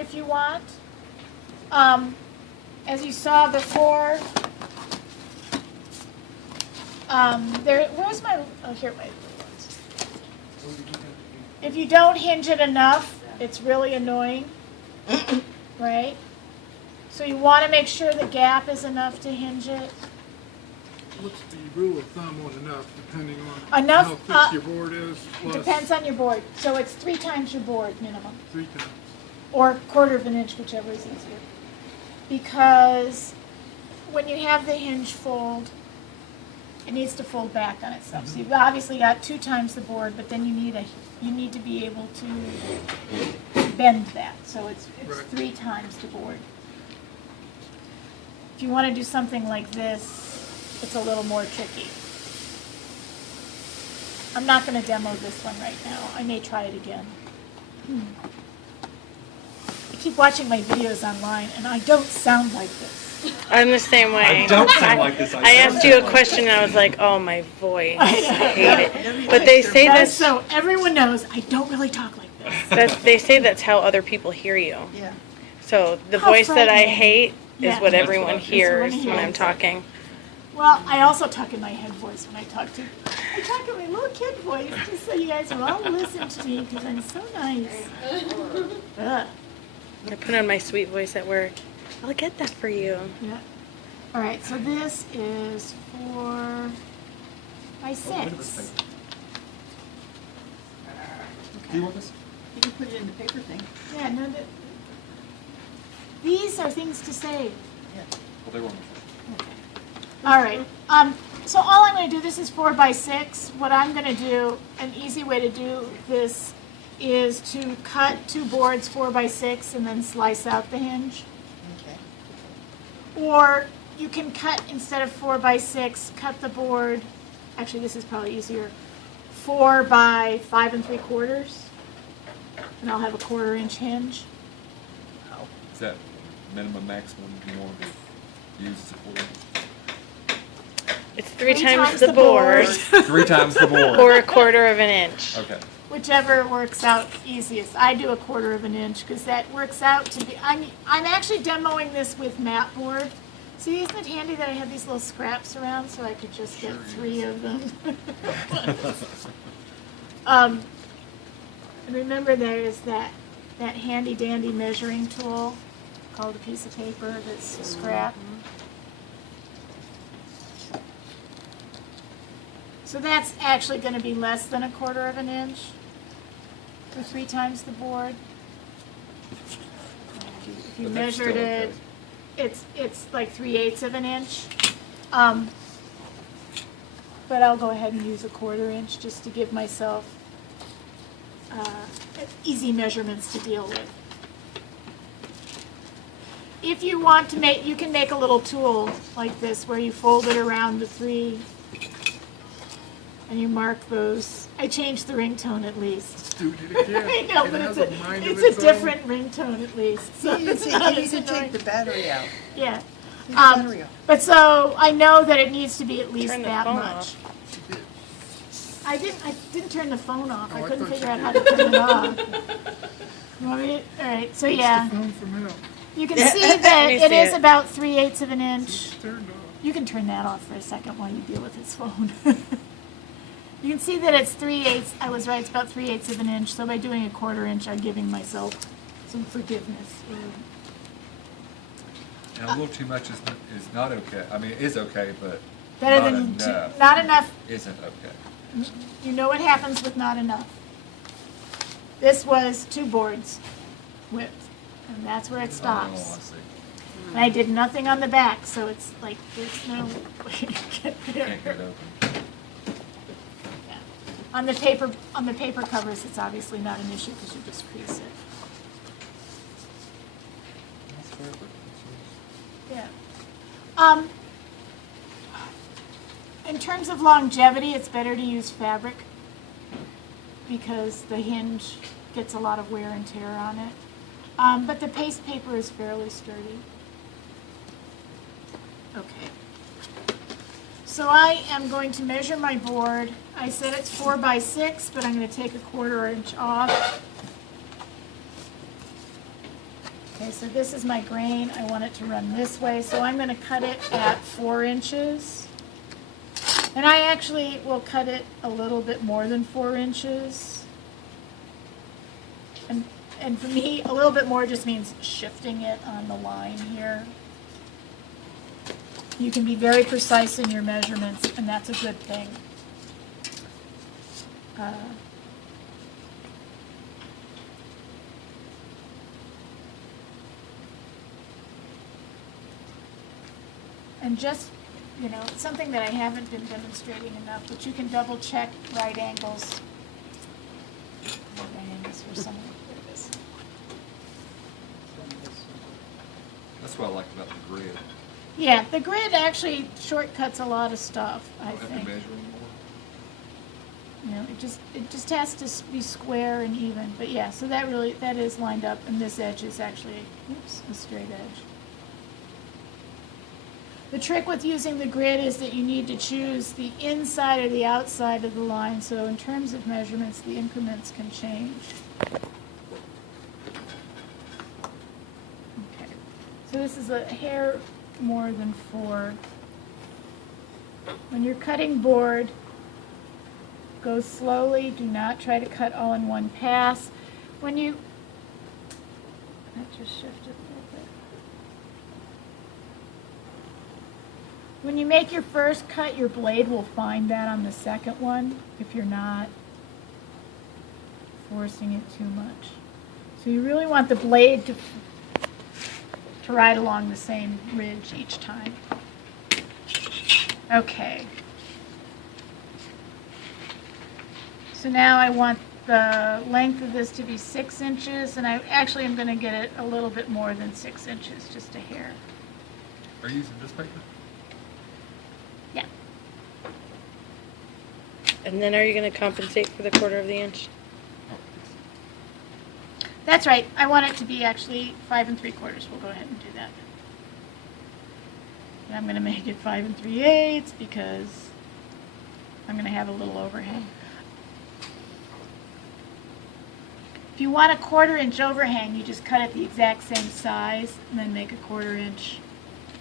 if you want. As you saw before, where's my, oh, here, my blue ones. If you don't hinge it enough, it's really annoying, right? So you want to make sure the gap is enough to hinge it. What's the rule of thumb on enough, depending on how thick your board is? Plus Depends on your board. So it's 3 times your board minimum. 3 times. Or 1/4 of an inch, whichever is easier. Because when you have the hinge fold, it needs to fold back on itself. So you've obviously got 2 times the board, but then you need to be able to bend that. So it's Right. 3 times the board. If you want to do something like this, it's a little more tricky. I'm not going to demo this one right now. I may try it again. I keep watching my videos online, and I don't sound like this. I'm the same way. I don't sound like this. I asked you a question and I was like, oh, my voice. I hate it. But they say that's, So everyone knows I don't really talk like this. they say that's how other people hear you. Yeah. So the How voice that I frightening. hate is Yeah. what That's everyone what I- hears that's what I when hear. I'm talking. Well, I also talk in my head voice when I talk to. I talk in my little kid voice just so you guys will all listen to me because I'm so nice. Ugh. I put on my sweet voice at work. I'll get that for you. Yeah. All right. So this is 4 by 6. Do you want this? You can put it in the paper thing. Yeah. No. These are things to say. Well, they were on the phone. All right. So all I'm going to do, this is 4 by 6. What I'm going to do, an easy way to do this is to cut 2 boards 4 by 6 and then slice out the hinge. Okay. Or you can cut, instead of 4 by 6, cut the board, actually this is probably easier, 4 by 5 3/4. And I'll have a 1/4 inch hinge. Is that minimum, maximum you want to use as a board? It's 3 times the board 3 times the board. or a 1/4 of an inch. Okay. Whichever works out easiest. I do a 1/4 of an inch because that works out to be, I'm actually demoing this with mat board. See, isn't it handy that I have these little scraps around so I could just get 3 of them? And remember there is that handy dandy measuring tool called a piece of paper that's a scrap. So that's actually going to be less than a 1/4 of an inch for 3 times the board. If you But that's measured still it, okay. it's like 3/8 of an inch. But I'll go ahead and use a 1/4 inch just to give myself easy measurements to deal with. If you want to make, you can make a little tool like this where you fold it around the 3 and you mark those. I changed the ringtone at least. Do it again. I know, It but has it's a mind of a its own. different ringtone at least. So You it's can not take, as you can annoying. take the battery out. Yeah. Take the battery out. But so I know that it needs to be at least Turn the that phone much. off. I didn't turn the phone off. I Oh, I couldn't thought figure you out how did. to turn it off. You want me to? All right. So yeah, It's the phone from hell. you can see that me it see is it. about 3/8 of an inch. It's turned off. You can turn that off for a second while you deal with his phone. You can see that it's 3/8. I was right. It's about 3/8 of an inch. So by doing a 1/4 inch, I'm giving myself some forgiveness. And a little too much is not okay. I mean, it is okay, but Better not than enough not enough. isn't okay. You know what happens with not enough. This was 2 boards width, and that's where it Oh, stops. I see. And I did nothing on the back, so it's like there's no way to get there. Can't get it open. Yeah. On the paper covers, it's obviously not an issue because you just crease it. That's fair, but Yeah. In terms of longevity, it's better to use fabric because the hinge gets a lot of wear and tear on it. But the paste paper is fairly sturdy. Okay. So I am going to measure my board. I said it's 4 by 6, but I'm going to take a 1/4 inch off. Okay, so this is my grain. I want it to run this way, so I'm going to cut it at 4 inches. And I actually will cut it a little bit more than 4 inches. And for me, a little bit more just means shifting it on the line here. You can be very precise in your measurements, and that's a good thing. And just, you know, it's something that I haven't been demonstrating enough, but you can double check right angles. Right angles for some of this. That's what I like about the grid. Yeah, the grid actually shortcuts a lot of stuff, I I don't have to think. measure anymore. You know, it just has to be square and even. But yeah, so that is lined up, and this edge is actually, oops, a straight edge. The trick with using the grid is that you need to choose the inside or the outside of the line, so in terms of measurements, the increments can change. Okay, so this is a hair more than 4. When you're cutting board, go slowly. Do not try to cut all in one pass. When you, that just shifted a little bit. When you make your first cut, your blade will find that on the second one if you're not forcing it too much. So you really want the blade to ride along the same ridge each time. Okay. So now I want the length of this to be 6 inches, and I actually am going to get it a little bit more than 6 inches, just a hair. Are you using this paper? Yeah. And then are you going to compensate for the 1/4 of the inch? Oh, That's right. I want it to be actually 5 3/4. We'll go ahead and do that. And I'm going to make it 5 3/8 because I'm going to have a little overhang. If you want a 1/4 inch overhang, you just cut it the exact same size and then make a 1/4 inch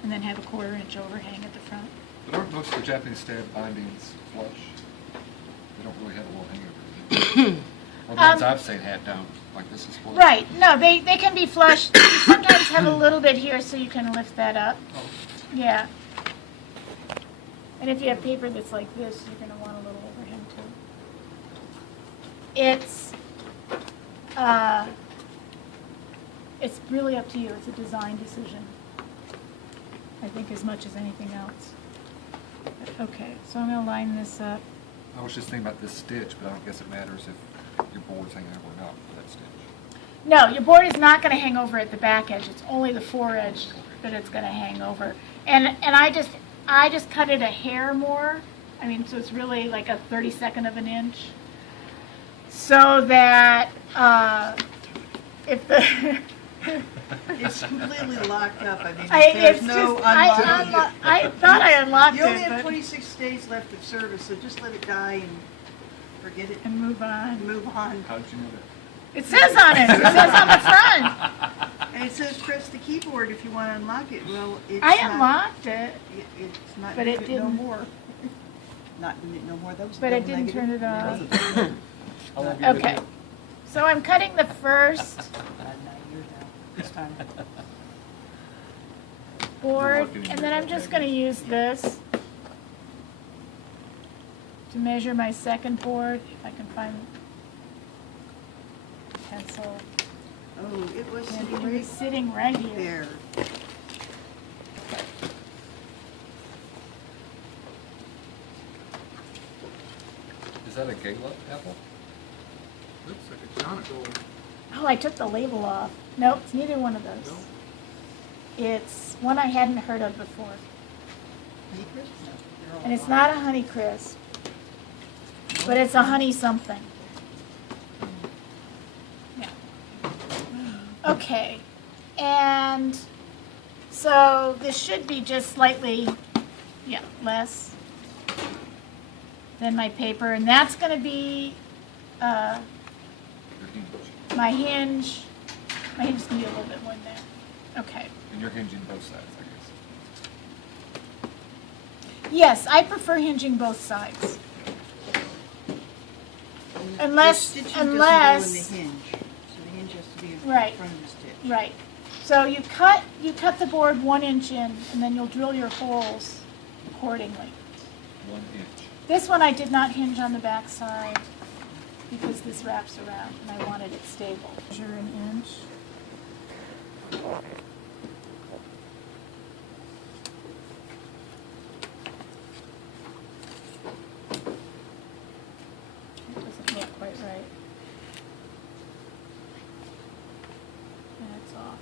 and then have a 1/4 inch overhang at the front. But aren't most of the Japanese stab bindings flush? They don't really have a little hangover. Or the ones I've seen had down, like this is flush. Right. No, they can be flush. You sometimes have a little bit here so you can lift that up. Oh, Yeah. And if you have paper that's like this, you're going to want a little overhang too. It's really up to you. It's a design decision, I think, as much as anything else. Okay, so I'm going to line this up. I was just thinking about this stitch, but I don't guess it matters if your board's hanging over or not for that stitch. No, your board is not going to hang over at the back edge. It's only the foredge that it's going to hang over. And I just cut it a hair more. I mean, so it's really like a 32nd of an inch. So that if the It's completely locked up. I mean, it's there's no just, unlocking I thought I unlocked it. You only it, have but, 26 days left of service, so just let it die and forget it and move on. and move on. How did you know that? It says on it. It says on the front. And it says press the keyboard if you want to unlock it. Well, it's I not, unlocked it, It's not but it no didn't. more. Not no more. That was but it double didn't turn it negative. off. How long have you been Okay. here? So I'm cutting the first 9 years now. This time. board, working in and your then I'm just going to use this to measure my second board, if I can find the pencil. Oh, it was And sitting it was right sitting right here. there. Is that a gala apple? Looks like a jonquil. Oh, I took the label off. Nope, it's neither one of those. No? It's one I hadn't heard of before. Honey Crisp? No, they're all And it's alive. not a Honey Crisp, but it's a honey something. Yeah. Okay, and so this should be just slightly, yeah, less than my paper, and that's going to be Your hinge. my hinge, My hinge is gonna be a little bit more than that. Okay. And you're hinging both sides, I guess. Yes, I prefer hinging both sides. And Unless- the stitching doesn't go in unless- the hinge, so the hinge has to be in Right. front of the stitch. Right. So you cut the board 1 inch in, and then you'll drill your holes accordingly. 1 inch. This one I did not hinge on the back side because this wraps around and I wanted it stable. Measure an inch. It doesn't look quite right. That's off.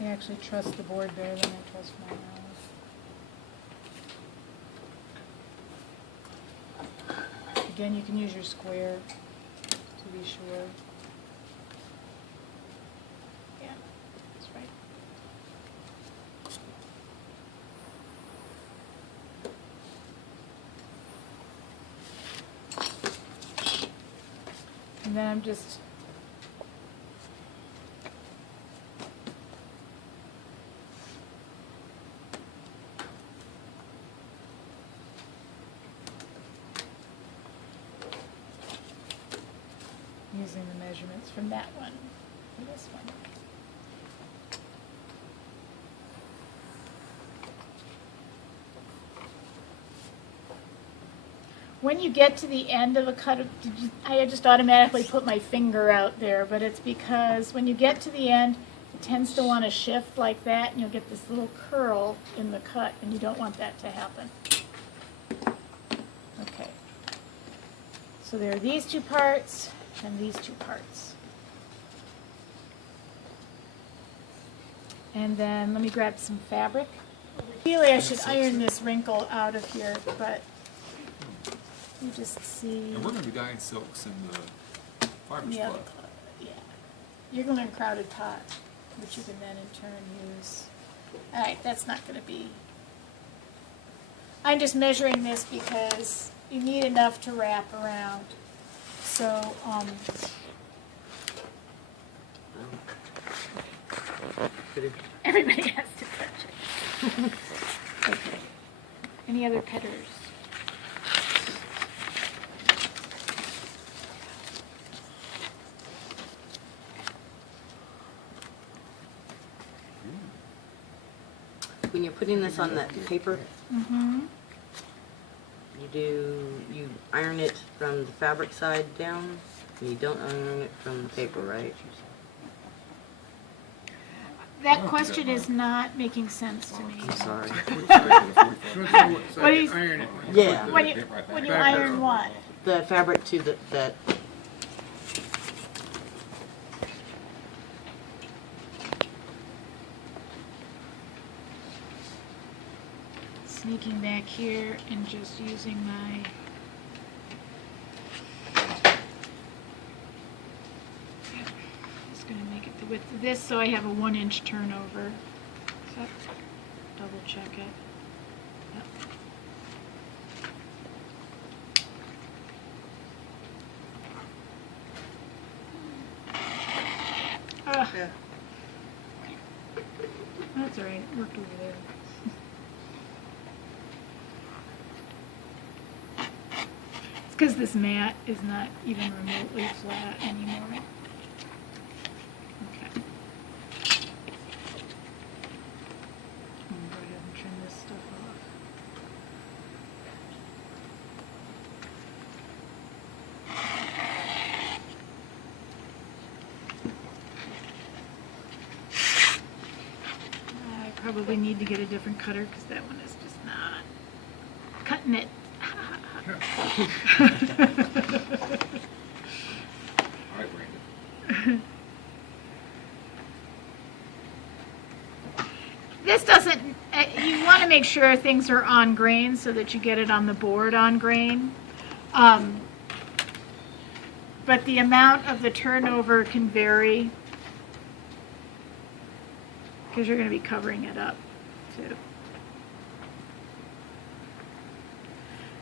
I actually trust the board better than I trust my eyes. Again, you can use your square to be sure. Yeah, that's right. And then I'm just using the measurements from that one for this one. When you get to the end of a cut, I just automatically put my finger out there, but it's because when you get to the end, it tends to want to shift like that, and you'll get this little curl in the cut, and you don't want that to happen. Okay. So there are these two parts and these two parts. And then let me grab some fabric. Really, I should iron this wrinkle out of here, but you just see. And we're going to be dyeing silks in the Farmer's Yeah, Club. yeah. You're going to learn crowded pot, which you can then in turn use. All right, that's not going to be. I'm just measuring this because you need enough to wrap around. So, everybody has to touch it. Okay. Any other cutters? When you're putting this on that paper, Mm-hmm. you iron it from the fabric side down, and you don't iron it from the paper, right? That question is not making sense to me. I'm sorry. What do you- Iron it. Yeah, When you iron what? the fabric to that, Sneaking back here and just using my. Just gonna make it the width of this so I have a 1 inch turnover. So, double check it. Yep. Ugh, Yeah. that's all right, it worked over there. It's because this mat is not even remotely flat anymore. Okay. I'm gonna go ahead and trim this stuff off. I probably need to get a different cutter because that one is just not cutting it. All right, Brandon. This doesn't, you want to make sure things are on grain so that you get it on the board on grain. But the amount of the turnover can vary because you're going to be covering it up too.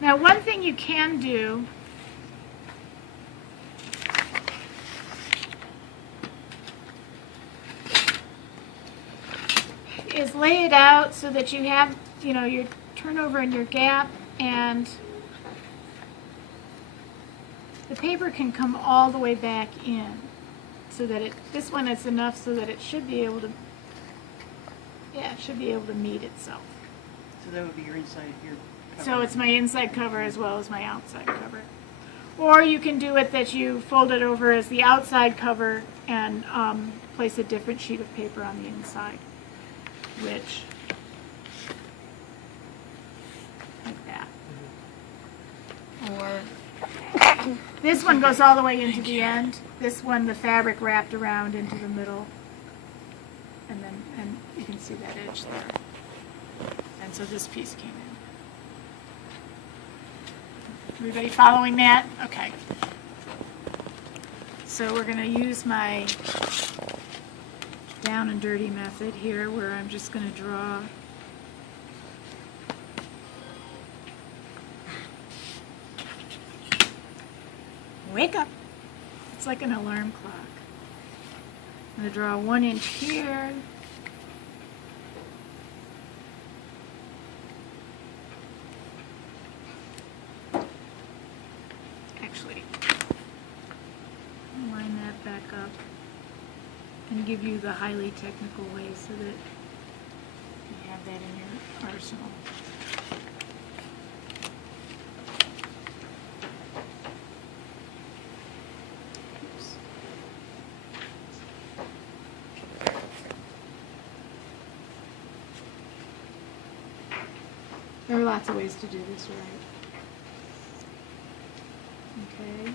Now, one thing you can do is lay it out so that you have, you know, your turnover and your gap, and the paper can come all the way back in, so that this one is enough so that it should be able to, yeah, it should be able to meet itself. So that would be your inside, your cover. So it's my inside cover as well as my outside cover. Or you can do it that you fold it over as the outside cover and place a different sheet of paper on the inside, which, like that. Or this one goes all the way into the end. This one, the fabric wrapped around into the middle. And then, and you can see that edge there. And so this piece came in. Everybody following that? Okay. So we're going to use my down and dirty method here, where I'm just going to draw wake up. It's like an alarm clock. I'm going to draw 1 inch here. Actually, I'll line that back up and give you the highly technical way so that you have that in your arsenal. Oops. There are lots of ways to do this right. Okay.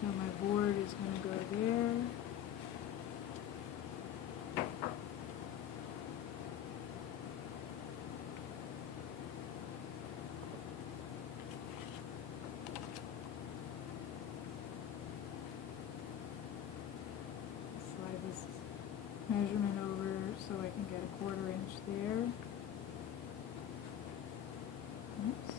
So my board is going to go there. Slide this measurement over so I can get a 1/4 inch there. Oops.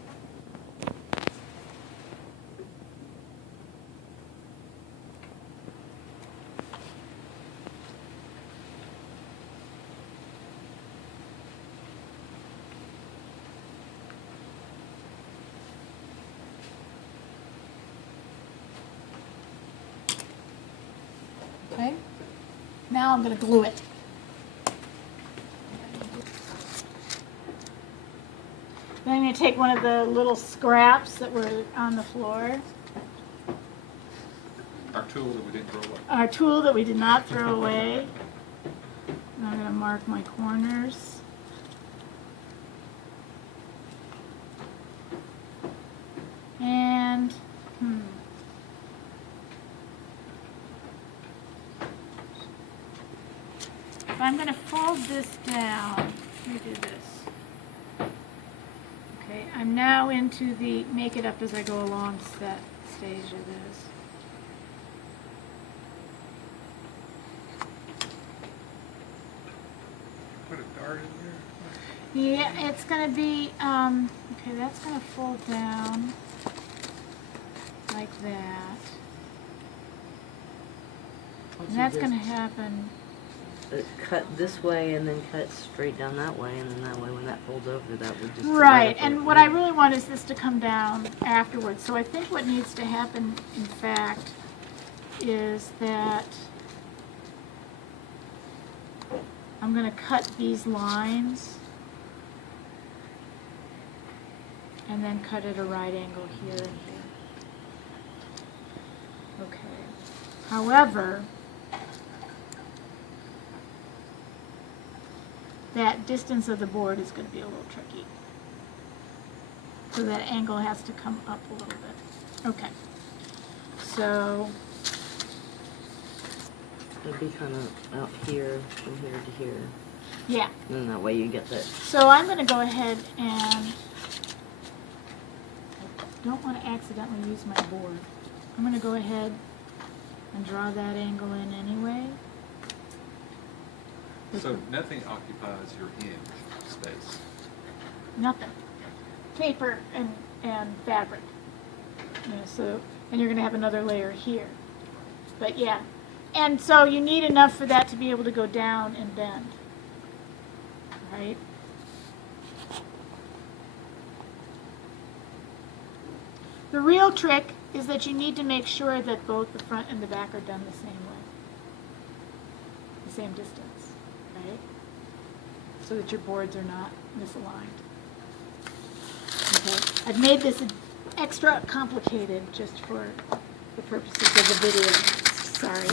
Okay. Now I'm going to glue it. Then I'm going to take one of the little scraps that were on the floor, Our tool that we didn't throw away. our tool that we did not throw away, and I'm going to mark my corners. And, if I'm going to fold this down, let me do this. Okay, I'm now into the make it up as I go along stage of this. Put a dart in there. Yeah, it's going to be, okay, that's going to fold down like that. And that's going to happen. Cut this way and then cut straight down that way, and then that way when that folds over, that would just... Right, and what I really want is this to come down afterwards. So I think what needs to happen, in fact, is that I'm going to cut these lines and then cut at a right angle here and here. Okay. However, that distance of the board is going to be a little tricky. So that angle has to come up a little bit. Okay. So It'd be kind of out here, from here to here. yeah. And then that way you get that. So I'm going to go ahead and I don't want to accidentally use my board. I'm going to go ahead and draw that angle in anyway. So nothing occupies your hinge space. Nothing. Paper and fabric. You know, so, and you're going to have another layer here. But yeah. And so you need enough for that to be able to go down and bend. Right? The real trick is that you need to make sure that both the front and the back are done the same way. The same distance, right? So that your boards are not misaligned. Okay. I've made this extra complicated just for the purposes of the video. Sorry.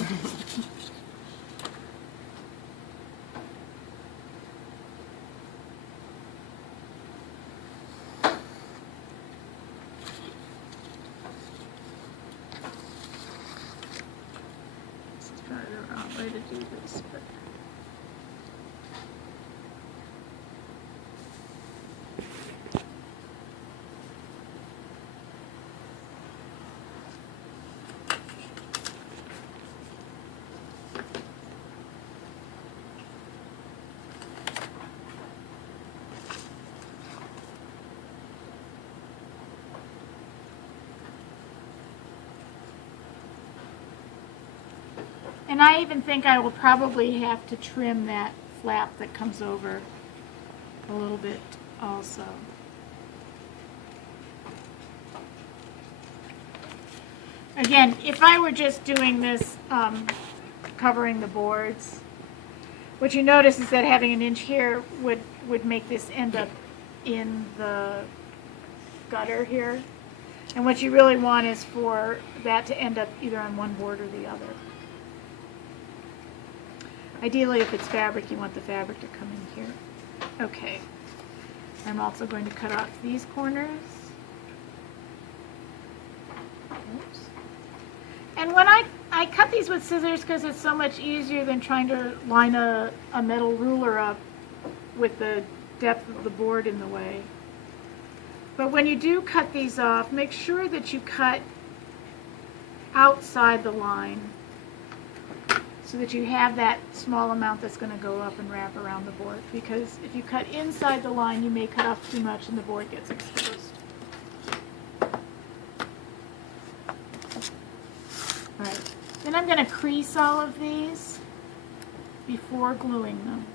This is probably the wrong way to do this, but. And I even think I will probably have to trim that flap that comes over a little bit also. Again, if I were just doing this, covering the boards, what you notice is that having an inch here would make this end up in the gutter here. And what you really want is for that to end up either on one board or the other. Ideally, if it's fabric, you want the fabric to come in here. Okay. I'm also going to cut off these corners. Oops. And when I cut these with scissors because it's so much easier than trying to line a metal ruler up with the depth of the board in the way. But when you do cut these off, make sure that you cut outside the line, so that you have that small amount that's going to go up and wrap around the board. Because if you cut inside the line, you may cut off too much and the board gets exposed. All right. Then I'm going to crease all of these before gluing them.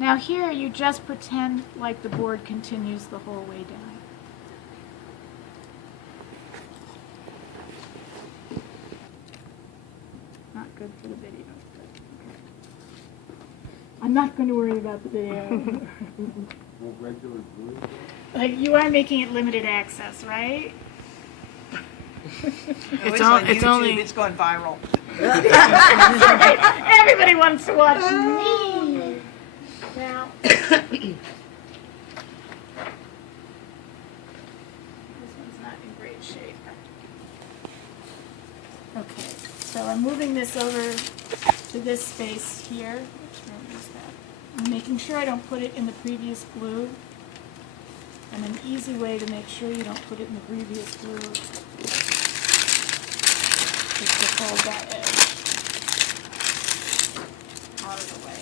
Now here, you just pretend like the board continues the whole way down. Not good for the video. But okay. I'm not going to worry about the video. Will regular glue? Like, you are making it limited access, right? It's all- on it's YouTube, only- it's going viral. Everybody wants to watch me. Now, this one's not in great shape. Okay, so I'm moving this over to this space here. Which one is that? I'm making sure I don't put it in the previous glue. And an easy way to make sure you don't put it in the previous glue is to fold that edge out of the way.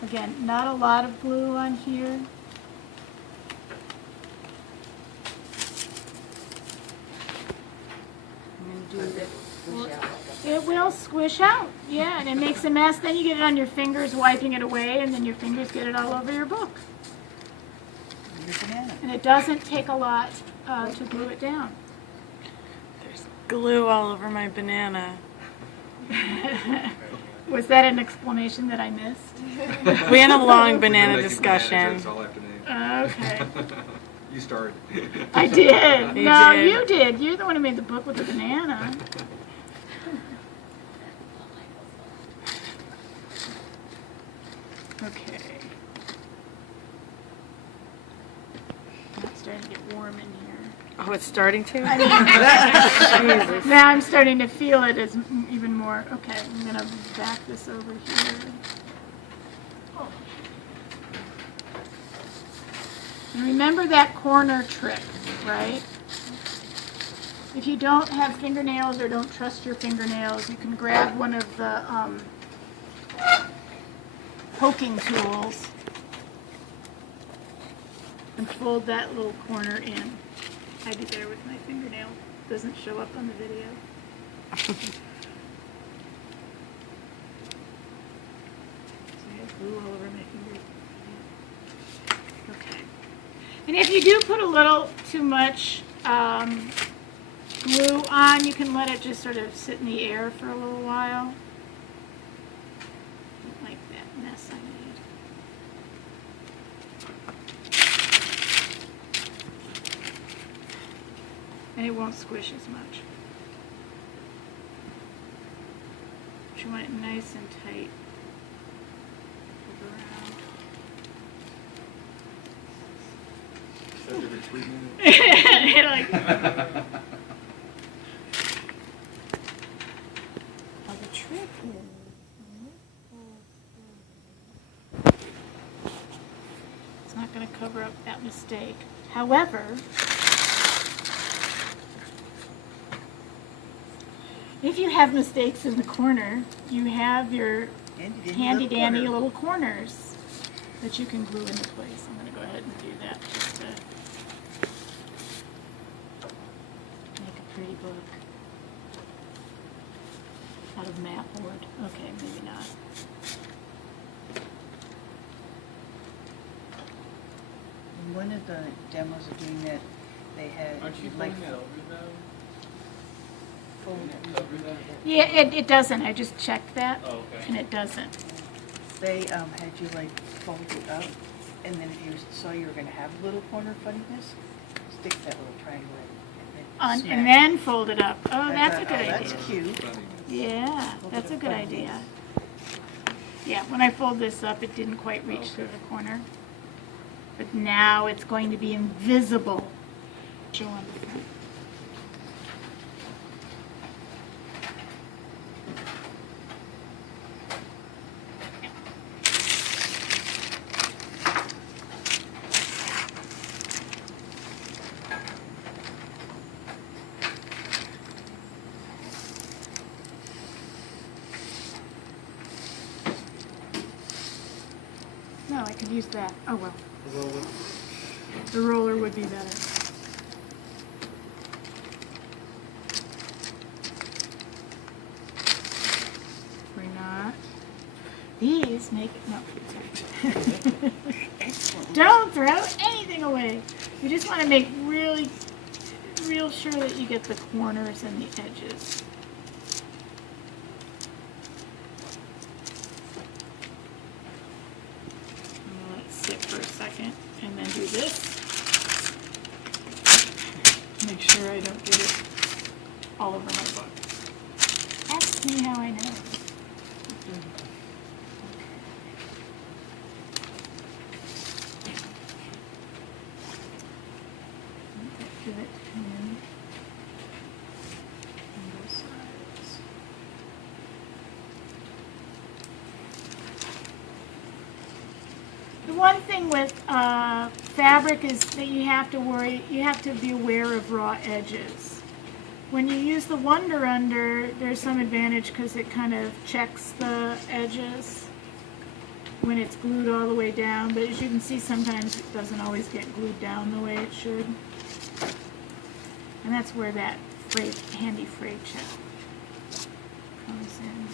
Again, not a lot of glue on here. It will squish out, yeah, and it makes a mess. Then you get it on your fingers, wiping it away, and then your fingers get it all over your book. Your banana. And it doesn't take a lot to glue it down. There's glue all over my banana. Was that an explanation that I missed? We had a long We're banana making discussion. jokes all afternoon. Okay. You started. I did. You No, did. you did. You're the one who made the book with the banana. Okay. Now it's starting to get warm in here. Oh, it's starting to? Jesus. Now I'm starting to feel it as even more. Okay, I'm going to back this over here. Oh. And remember that corner trick, right? If you don't have fingernails or don't trust your fingernails, you can grab one of the poking tools and fold that little corner in. I do there with my fingernail. Doesn't show up on the video. So I have glue all over my fingers. Okay. And if you do put a little too much glue on, you can let it just sort of sit in the air for a little while. Don't like that mess I made. And it won't squish as much. But you want it nice and tight. Move around. Every 3 minutes. Like, well, the trick is it's not going to cover up that mistake. However, if you have mistakes in the corner, you have your handy dandy little corners that you can glue into place. I'm going to go ahead and do that just to make a pretty book out of mat board. Okay, maybe not. In one of the demos of doing that, they had Aren't you like pulling that over though? fold. Cover that? Yeah, it doesn't. I just checked that, Oh, okay. and it doesn't. They had you like fold it up, and then if you saw you were going to have a little corner funniness, stick that little triangle in. And then fold it up. Oh, that's a good idea. That's cute. Yeah, that's a good idea. Yeah, when I fold this up, it didn't quite reach through the corner. But now it's going to be invisible. Show on the front. No, I could use that. Oh well. The roller would be better. We're not. These make it, no, sorry. Don't throw anything away. You just want to make real sure that you get the corners and the edges. Let it sit for a second and then do this. Make sure I don't get it all over my book. Ask me how I know. Give it in on both sides. The one thing with fabric is that you have to be aware of raw edges. When you use the Wonder Under, there's some advantage because it kind of checks the edges when it's glued all the way down, but as you can see, sometimes it doesn't always get glued down the way it should. And that's where that handy fray check comes in.